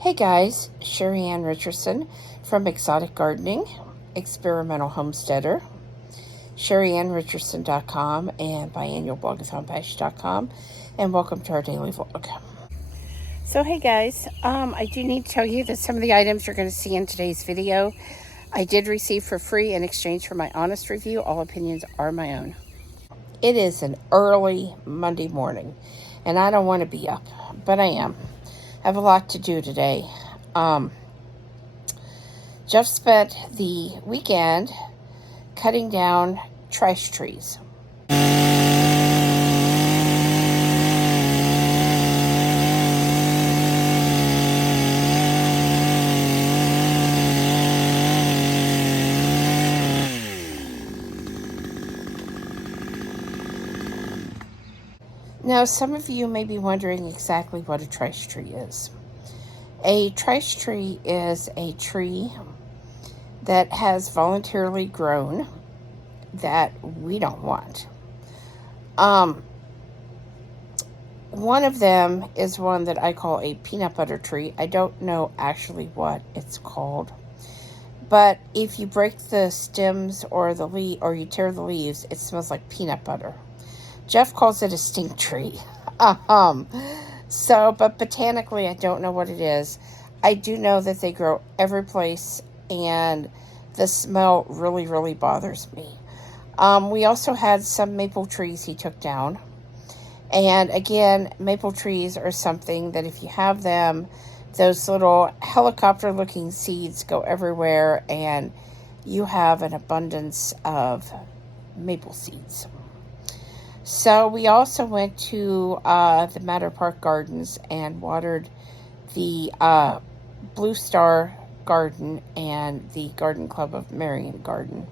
Hey guys, Sheri Richardson from Exotic Gardening, Experimental Homesteader, SheriAnnRicherson.com, and biannualblogwithhomepassion.com, and welcome to our daily vlog. So hey guys, I do need to tell you that some of the items you're going to see in today's video I did receive for free in exchange for my honest review. All opinions are my own. It is an early Monday morning, and I don't want to be up, but I am. I have a lot to do today. Jeff spent the weekend cutting down trash trees. Now, some of you may be wondering exactly what a trash tree is. A trash tree is a tree that has voluntarily grown that we don't want. One of them is one that I call a peanut butter tree. I don't know actually what it's called. But if you break the stems or you tear the leaves, it smells like peanut butter. Jeff calls it a stink tree. But botanically, I don't know what it is. I do know that they grow every place, and the smell really, really bothers me. We also had some maple trees he took down. And again, maple trees are something that if you have them, those little helicopter-looking seeds go everywhere, and you have an abundance of maple seeds. So we also went to the Matter Park Gardens and watered the Blue Star Garden and the Garden Club of Marion Garden,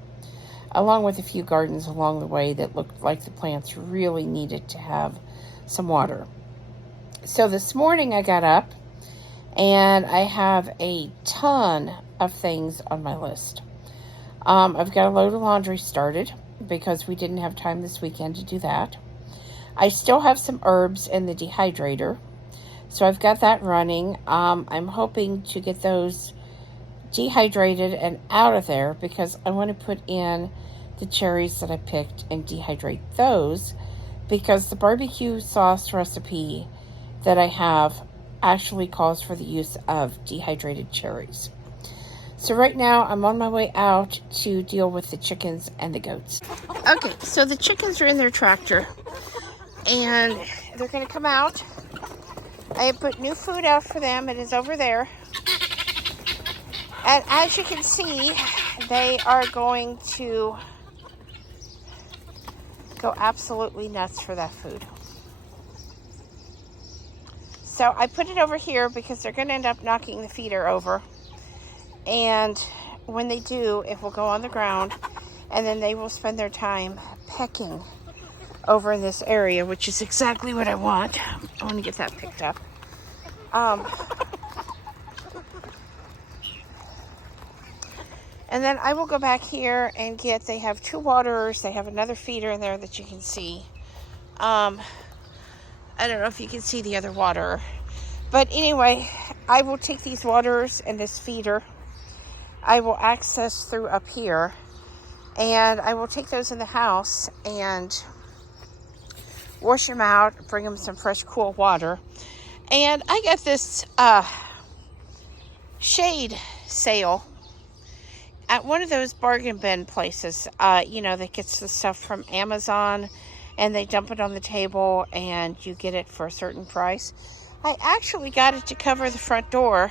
along with a few gardens along the way that looked like the plants really needed to have some water. So this morning I got up and I have a ton of things on my list. I've got a load of laundry started because we didn't have time this weekend to do that. I still have some herbs in the dehydrator, so I've got that running. I'm hoping to get those dehydrated and out of there because I want to put in the cherries that I picked and dehydrate those, because the barbecue sauce recipe that I have actually calls for the use of dehydrated cherries. So right now, I'm on my way out to deal with the chickens and the goats. Okay, so the chickens are in their tractor, and they're going to come out. I have put new food out for them. It is over there. And as you can see, they are going to go absolutely nuts for that food. So I put it over here because they're going to end up knocking the feeder over. And when they do, it will go on the ground, and then they will spend their time pecking over in this area, which is exactly what I want. I want to get that picked up. And then I will go back here and they have two waterers. They have another feeder in there that you can see. I don't know if you can see the other waterer. But anyway, I will take these waterers and this feeder. I will access through up here, and I will take those in the house and wash them out, bring them some fresh, cool water. And I got this shade sale at one of those bargain bin places, that gets the stuff from Amazon, and they dump it on the table, and you get it for a certain price. I actually got it to cover the front door.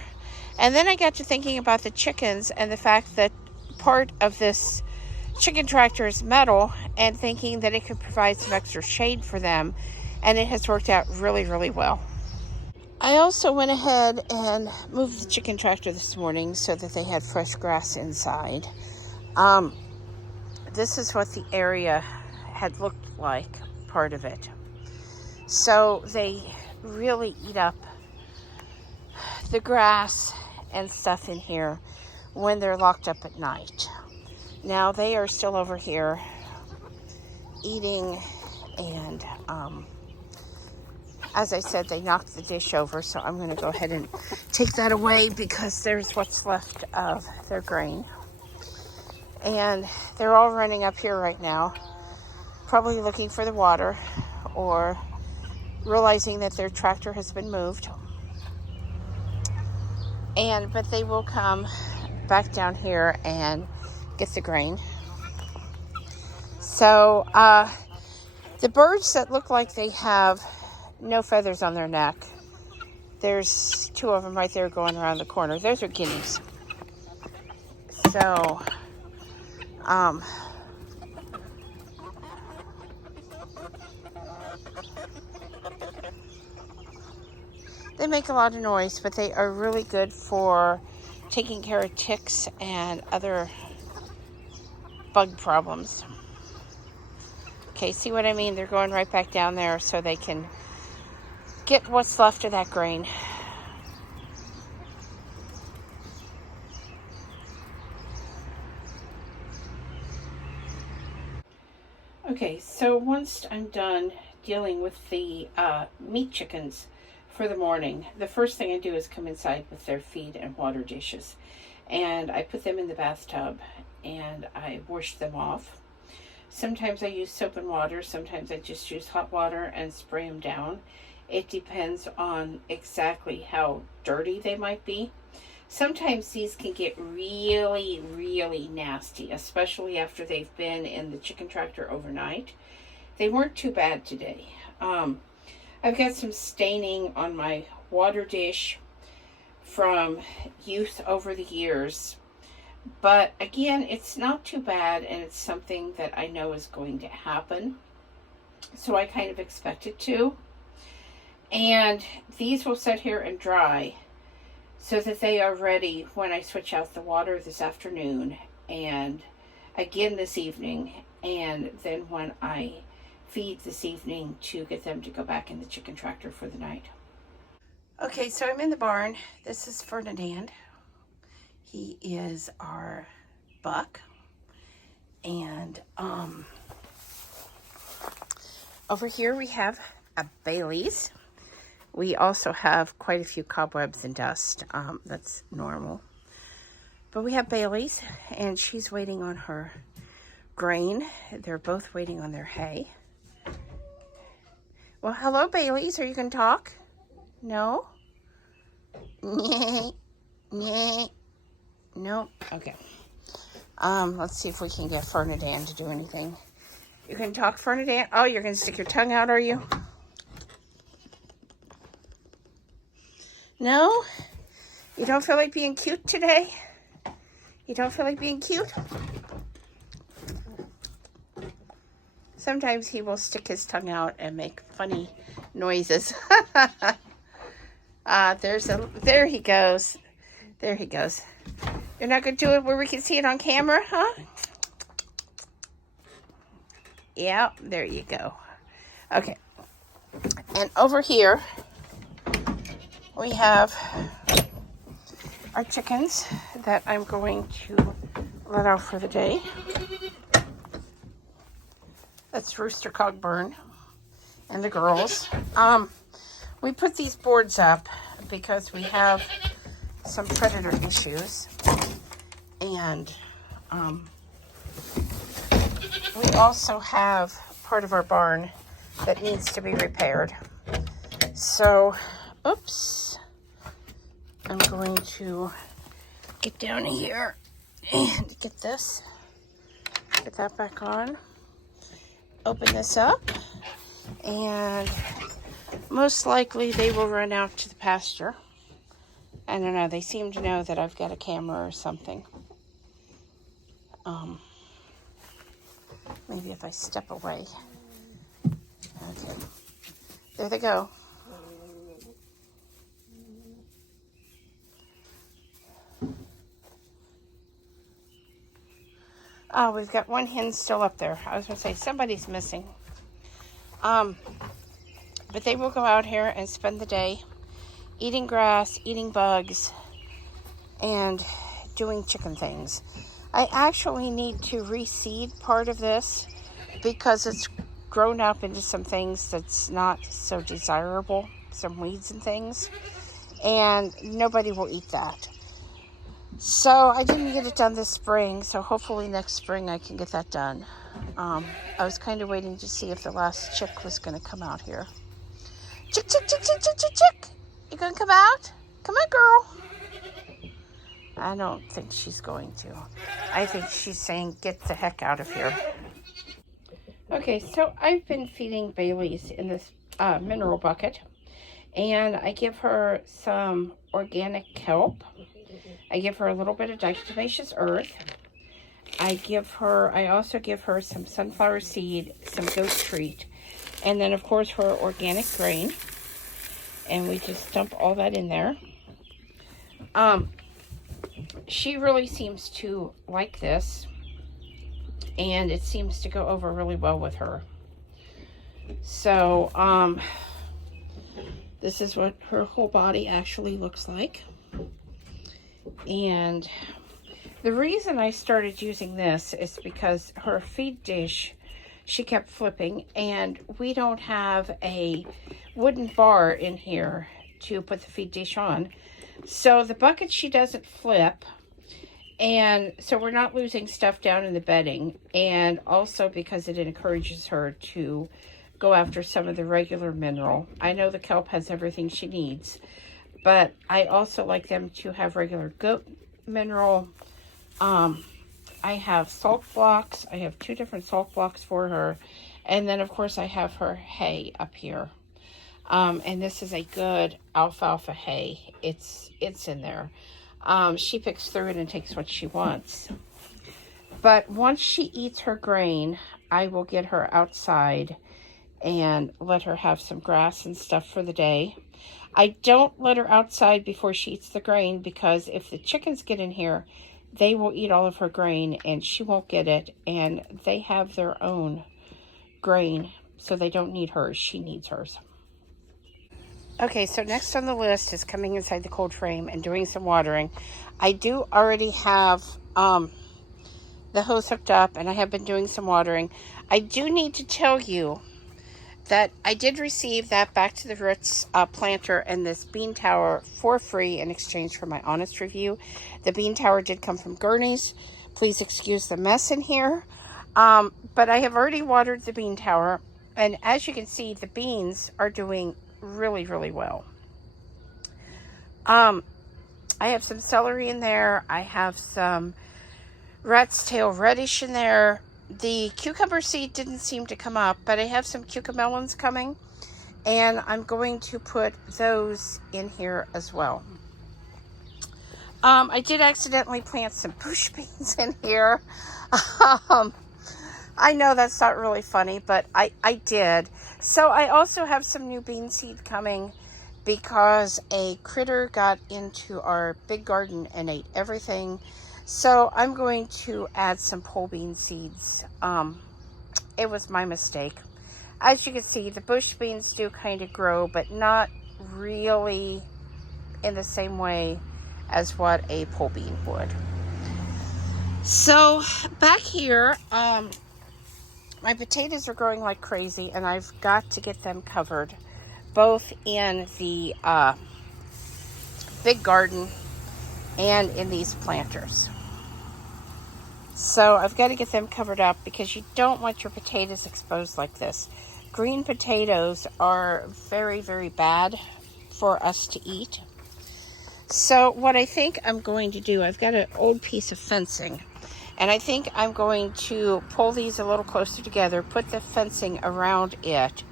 And then I got to thinking about the chickens and the fact that part of this chicken tractor is metal, and thinking that it could provide some extra shade for them. And it has worked out really, really well. I also went ahead and moved the chicken tractor this morning so that they had fresh grass inside. This is what the area had looked like, part of it. So they really eat up the grass and stuff in here when they're locked up at night. Now they are still over here eating and as I said, they knocked the dish over, so I'm going to go ahead and take that away because there's what's left of their grain. And they're all running up here right now, probably looking for the water or realizing that their tractor has been moved. But they will come back down here and get the grain. So the birds that look like they have no feathers on their neck, there's 2 of them right there going around the corner. Those are guineas. So they make a lot of noise, but they are really good for taking care of ticks and other bug problems. Okay, see what I mean? They're going right back down there so they can get what's left of that grain. Okay, so once I'm done dealing with the meat chickens for the morning, the first thing I do is come inside with their feed and water dishes. And I put them in the bathtub and I wash them off. Sometimes I use soap and water, sometimes I just use hot water and spray them down. It depends on exactly how dirty they might be. Sometimes these can get really, really nasty, especially after they've been in the chicken tractor overnight. They weren't too bad today. I've got some staining on my water dish from use over the years. But again, it's not too bad, and it's something that I know is going to happen. So I kind of expect it to. And these will sit here and dry so that they are ready when I switch out the water this afternoon and again this evening, and then when I feed this evening to get them to go back in the chicken tractor for the night. Okay, so I'm in the barn. This is Ferdinand. He is our buck. And over here we have a Bailey's. We also have quite a few cobwebs and dust. That's normal. But we have Bailey's, and she's waiting on her grain. They're both waiting on their hay. Well, hello, Bailey's. Are you going to talk? No? No? Okay. Let's see if we can get Ferdinand to do anything. You can talk, Ferdinand? Oh, you're going to stick your tongue out, are you? No? You don't feel like being cute today? You don't feel like being cute? Sometimes he will stick his tongue out and make funny noises. There he goes. There he goes. You're not going to do it where we can see it on camera, huh? Yeah, there you go. Okay. And over here, we have our chickens that I'm going to let out for the day. That's Rooster Cogburn and the girls. We put these boards up because we have some predator issues. And we also have part of our barn that needs to be repaired. So, oops. I'm going to get down here and get this. Get that back on. Open this up. And most likely they will run out to the pasture. I don't know. They seem to know that I've got a camera or something. Maybe if I step away. Okay. There they go. Oh, we've got one hen still up there. I was going to say somebody's missing. But they will go out here and spend the day eating grass, eating bugs, and doing chicken things. I actually need to reseed part of this because it's grown up into some things that's not so desirable. some weeds and things, and nobody will eat that. So I didn't get it done this spring, so hopefully next spring I can get that done. I was kind of waiting to see if the last chick was going to come out here. Chick, chick, chick, chick, chick, chick, chick. You going to come out? Come on, girl. I don't think she's going to. I think she's saying, get the heck out of here. Okay, so I've been feeding Bailey's in this mineral bucket. And I give her some organic kelp. I give her a little bit of diatomaceous earth. I also give her some sunflower seed, some goat treat, and then of course her organic grain. And we just dump all that in there. She really seems to like this, and it seems to go over really well with her. So, this is what her whole body actually looks like. And the reason I started using this is because her feed dish, she kept flipping, and we don't have a wooden bar in here to put the feed dish on. So the bucket, she doesn't flip, and so we're not losing stuff down in the bedding. And also because it encourages her to go after some of the regular mineral. I know the kelp has everything she needs, but I also like them to have regular goat mineral. I have salt blocks. I have 2 different salt blocks for her. And then, of course, I have her hay up here. And this is a good alfalfa hay. It's in there. She picks through it and takes what she wants. But once she eats her grain, I will get her outside and let her have some grass and stuff for the day. I don't let her outside before she eats the grain, because if the chickens get in here, they will eat all of her grain and she won't get it. And they have their own grain, so they don't need hers. She needs hers. Okay, so next on the list is coming inside the cold frame and doing some watering. I do already have the hose hooked up, and I have been doing some watering. I do need to tell you that I did receive that Back to the Roots planter and this bean tower for free in exchange for my honest review. The bean tower did come from Gurney's. Please excuse the mess in here. But I have already watered the bean tower, and as you can see, the beans are doing really, really well. I have some celery in there. I have some rat's tail radish in there. The cucumber seed didn't seem to come up, but I have some cucamelons coming, and I'm going to put those in here as well. I did accidentally plant some bush beans in here. I know that's not really funny, but I did. So I also have some new bean seed coming because a critter got into our big garden and ate everything. So I'm going to add some pole bean seeds. It was my mistake. As you can see, the bush beans do kind of grow, but not really in the same way as what a pole bean would. So back here, my potatoes are growing like crazy, and I've got to get them covered, both in the big garden and in these planters. So I've got to get them covered up because you don't want your potatoes exposed like this. Green potatoes are very, very bad for us to eat. So what I think I'm going to do, I've got an old piece of fencing, and I think I'm going to pull these a little closer together, put the fencing around it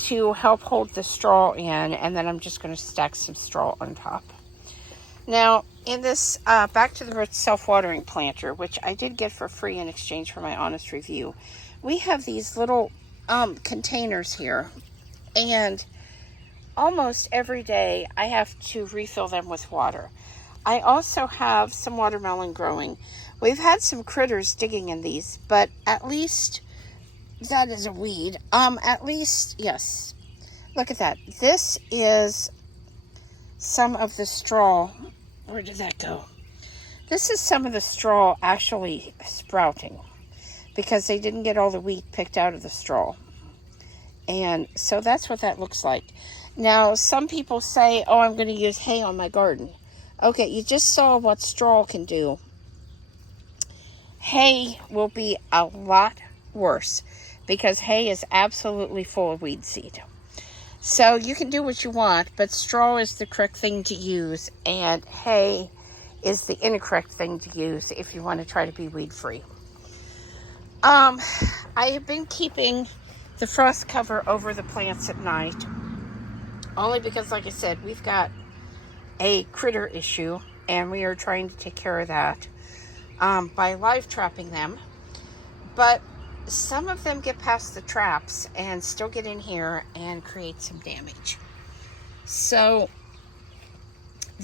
to help hold the straw in, and then I'm just going to stack some straw on top. Now, in this Back to the Roots self-watering planter, which I did get for free in exchange for my honest review, we have these little containers here, and almost every day I have to refill them with water. I also have some watermelon growing. We've had some critters digging in these, but at least that is a weed. At least, yes. Look at that. This is some of the straw. Where did that go? This is some of the straw actually sprouting because they didn't get all the wheat picked out of the straw. And so that's what that looks like. Now, some people say, oh, I'm going to use hay on my garden. Okay, you just saw what straw can do. Hay will be a lot worse because hay is absolutely full of weed seed. So you can do what you want, but straw is the correct thing to use, and hay is the incorrect thing to use if you want to try to be weed free. I have been keeping the frost cover over the plants at night, only because, like I said, we've got a critter issue, and we are trying to take care of that by live trapping them. But some of them get past the traps and still get in here and create some damage. So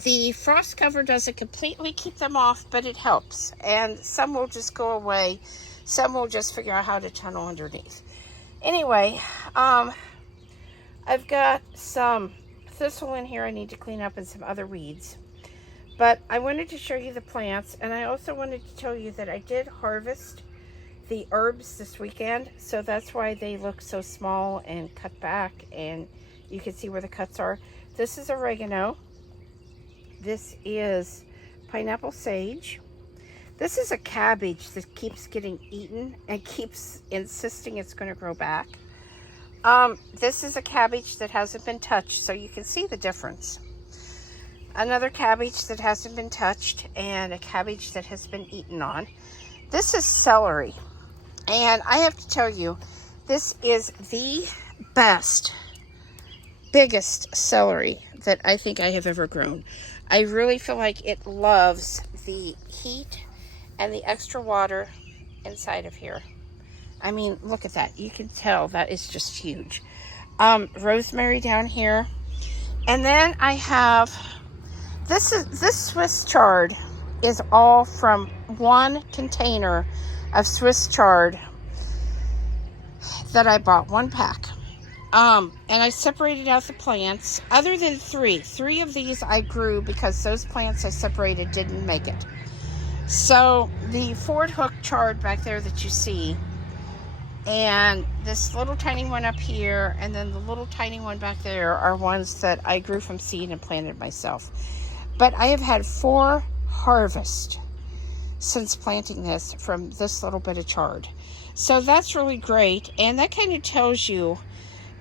the frost cover doesn't completely keep them off, but it helps. And some will just go away. Some will just figure out how to tunnel underneath. Anyway, I've got some thistle in here I need to clean up and some other weeds. But I wanted to show you the plants, and I also wanted to tell you that I did harvest the herbs this weekend, so that's why they look so small and cut back, and you can see where the cuts are. This is oregano. This is pineapple sage. This is a cabbage that keeps getting eaten and keeps insisting it's going to grow back. This is a cabbage that hasn't been touched, so you can see the difference. Another cabbage that hasn't been touched, and a cabbage that has been eaten on. This is celery. And I have to tell you, this is the best, biggest celery that I think I have ever grown. I really feel like it loves the heat and the extra water inside of here. I mean, look at that. You can tell that is just huge. Rosemary down here. And then I have, this Swiss chard is all from one container of Swiss chard that I bought, one pack. And I separated out the plants. Other than three of these I grew because those plants I separated didn't make it. So the Ford Hook chard back there that you see, and this little tiny one up here, and then the little tiny one back there are ones that I grew from seed and planted myself. But I have had 4 harvests since planting this from this little bit of chard. So that's really great, and that kind of tells you,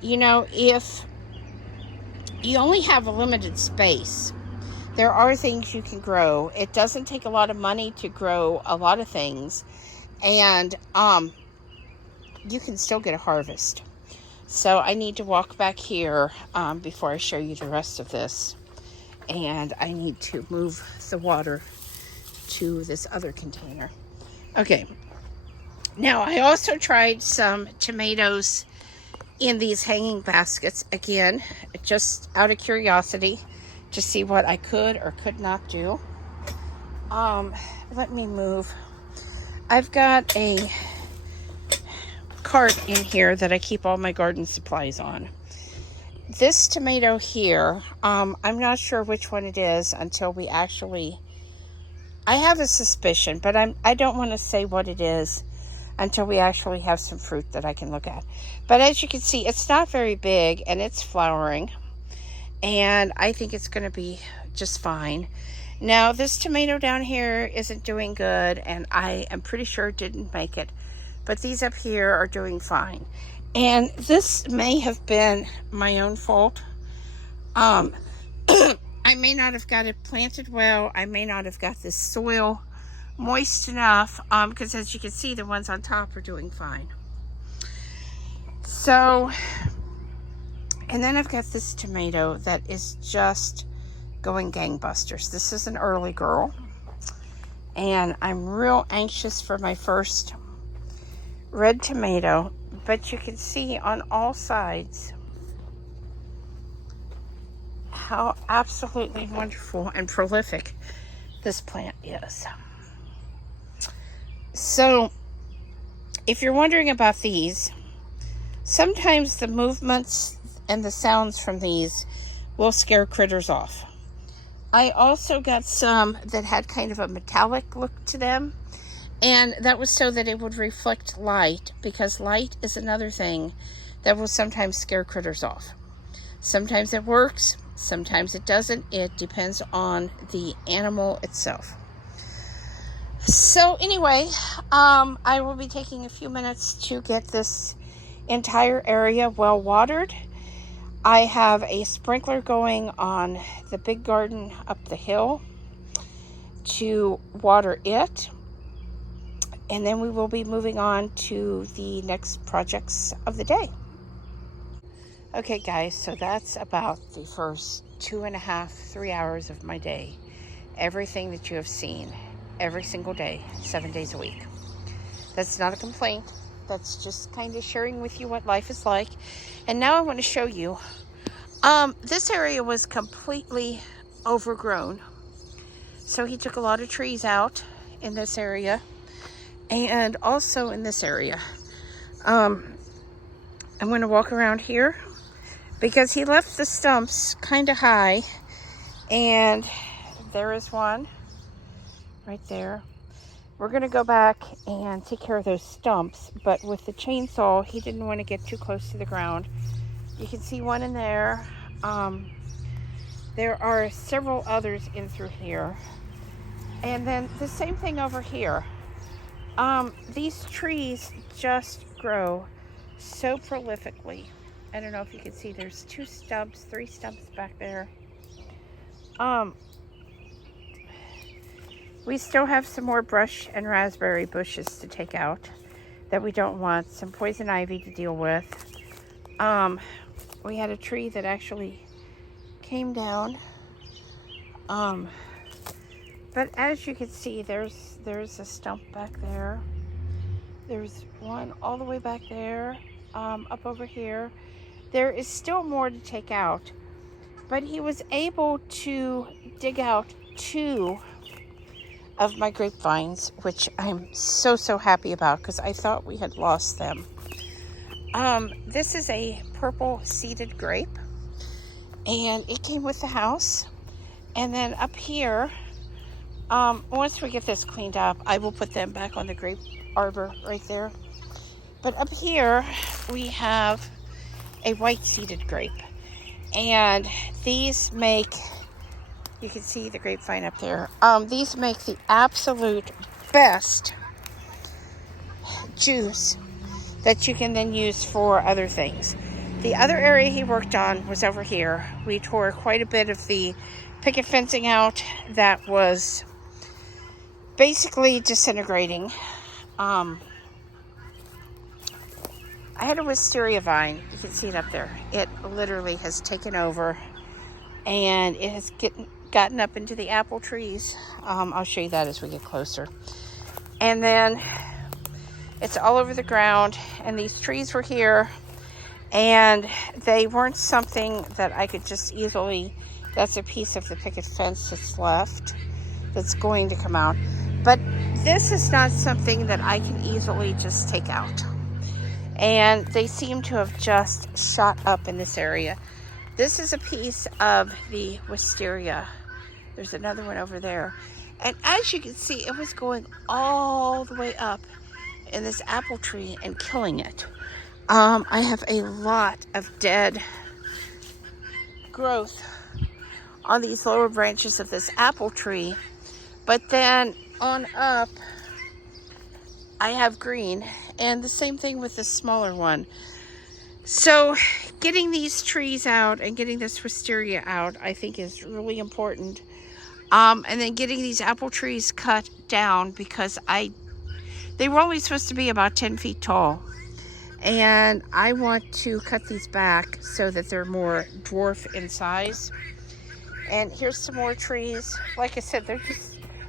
you know, if you only have a limited space, there are things you can grow. It doesn't take a lot of money to grow a lot of things, and you can still get a harvest. So I need to walk back here before I show you the rest of this, and I need to move the water to this other container. Okay, now I also tried some tomatoes in these hanging baskets, again, just out of curiosity, to see what I could or could not do. Let me move. I've got a cart in here that I keep all my garden supplies on. This tomato here, I'm not sure which one it is until we actually, I have a suspicion, but I don't want to say what it is until we actually have some fruit that I can look at. But as you can see, it's not very big, and it's flowering, and I think it's going to be just fine. Now, this tomato down here isn't doing good, and I am pretty sure it didn't make it, but these up here are doing fine. And this may have been my own fault. I may not have got it planted well. I may not have got this soil moist enough, because as you can see, the ones on top are doing fine. So, and then I've got this tomato that is just going gangbusters. This is an early girl, and I'm real anxious for my first red tomato, but you can see on all sides how absolutely wonderful and prolific this plant is. So, if you're wondering about these, sometimes the movements and the sounds from these will scare critters off. I also got some that had kind of a metallic look to them, and that was so that it would reflect light, because light is another thing that will sometimes scare critters off. Sometimes it works, sometimes it doesn't. It depends on the animal itself. So anyway, I will be taking a few minutes to get this entire area well watered. I have a sprinkler going on the big garden up the hill to water it. And then we will be moving on to the next projects of the day. Okay guys, so that's about the first 2.5, 3 hours of my day. Everything that you have seen every single day, 7 days a week. That's not a complaint. That's just kind of sharing with you what life is like. And now I want to show you. This area was completely overgrown. So he took a lot of trees out in this area and also in this area. I'm going to walk around here because he left the stumps kind of high, and there is one right there. We're going to go back and take care of those stumps, but with the chainsaw, he didn't want to get too close to the ground. You can see one in there. There are several others in through here. And then the same thing over here. These trees just grow so prolifically. I don't know if you can see, there's 2 stumps, 3 stumps back there. We still have some more brush and raspberry bushes to take out that we don't want, some poison ivy to deal with. We had a tree that actually came down. But as you can see, there's a stump back there. There's one all the way back there, up over here. There is still more to take out, but he was able to dig out 2 of my grapevines, which I'm so happy about because I thought we had lost them. This is a purple seeded grape, and it came with the house. And then up here, once we get this cleaned up, I will put them back on the grape arbor right there. But up here, we have a white seeded grape. And these make, you can see the grapevine up there. These make the absolute best juice that you can then use for other things. The other area he worked on was over here. We tore quite a bit of the picket fencing out that was basically disintegrating. I had a wisteria vine. You can see it up there. It literally has taken over, and it has gotten up into the apple trees. I'll show you that as we get closer. And then it's all over the ground, and these trees were here, and they weren't something that I could just easily, that's a piece of the picket fence that's left that's going to come out. But this is not something that I can easily just take out. And they seem to have just shot up in this area. This is a piece of the wisteria. There's another one over there. And as you can see, it was going all the way up in this apple tree and killing it. I have a lot of dead growth on these lower branches of this apple tree. But then on up, I have green, and the same thing with the smaller one. So getting these trees out and getting this wisteria out, I think, is really important. And then getting these apple trees cut down, because they were only supposed to be about 10 feet tall. And I want to cut these back so that they're more dwarf in size. And here's some more trees. Like I said,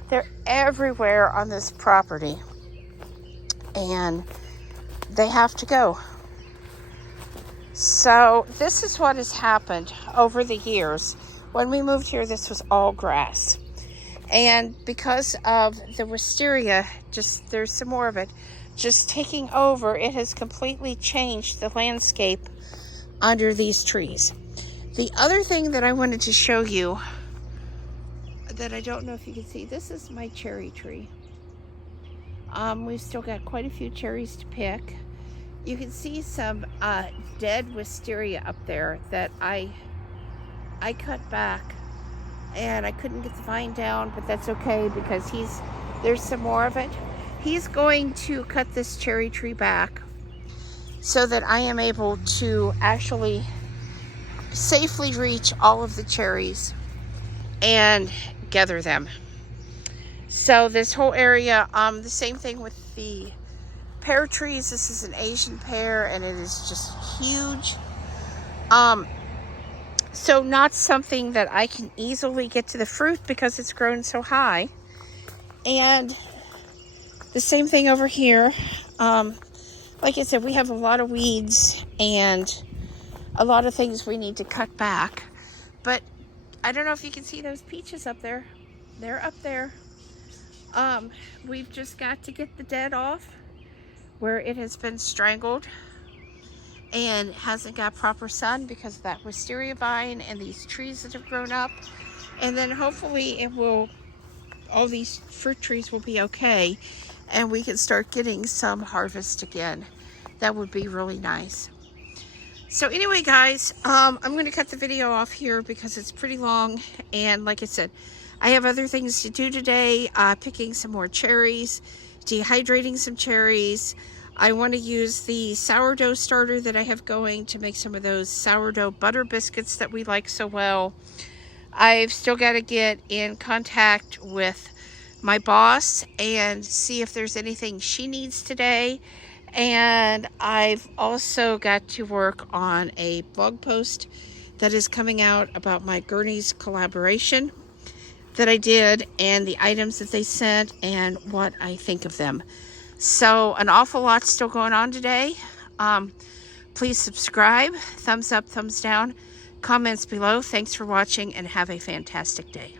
they're everywhere on this property. And they have to go. So this is what has happened over the years. When we moved here, this was all grass. And because of the wisteria, there's some more of it, just taking over, it has completely changed the landscape under these trees. The other thing that I wanted to show you that I don't know if you can see, this is my cherry tree. We've still got quite a few cherries to pick. You can see some dead wisteria up there that I cut back, and I couldn't get the vine down, but that's okay because there's some more of it. He's going to cut this cherry tree back so that I am able to actually safely reach all of the cherries and gather them. So this whole area, the same thing with the pear trees. This is an Asian pear and it is just huge. So not something that I can easily get to the fruit because it's grown so high. And the same thing over here. Like I said, we have a lot of weeds and a lot of things we need to cut back. But I don't know if you can see those peaches up there. They're up there. We've just got to get the dead off where it has been strangled and hasn't got proper sun because of that wisteria vine and these trees that have grown up. And then hopefully all these fruit trees will be okay and we can start getting some harvest again. That would be really nice. So anyway, guys, I'm going to cut the video off here because it's pretty long. And like I said, I have other things to do today. Picking some more cherries, dehydrating some cherries. I want to use the sourdough starter that I have going to make some of those sourdough butter biscuits that we like so well. I've still got to get in contact with my boss and see if there's anything she needs today. And I've also got to work on a blog post that is coming out about my Gurney's collaboration that I did and the items that they sent and what I think of them. So an awful lot still going on today. Please subscribe, thumbs up, thumbs down, comments below. Thanks for watching and have a fantastic day.